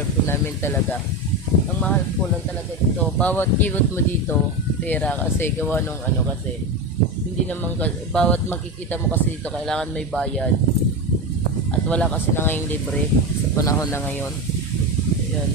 lugar po namin talaga. Ang mahal po lang talaga dito. Bawat kiwot mo dito, pera kasi gawa nung ano kasi. Hindi naman, bawat makikita mo kasi dito, kailangan may bayad. At wala kasi na ngayong libre sa panahon na ngayon. Ayan.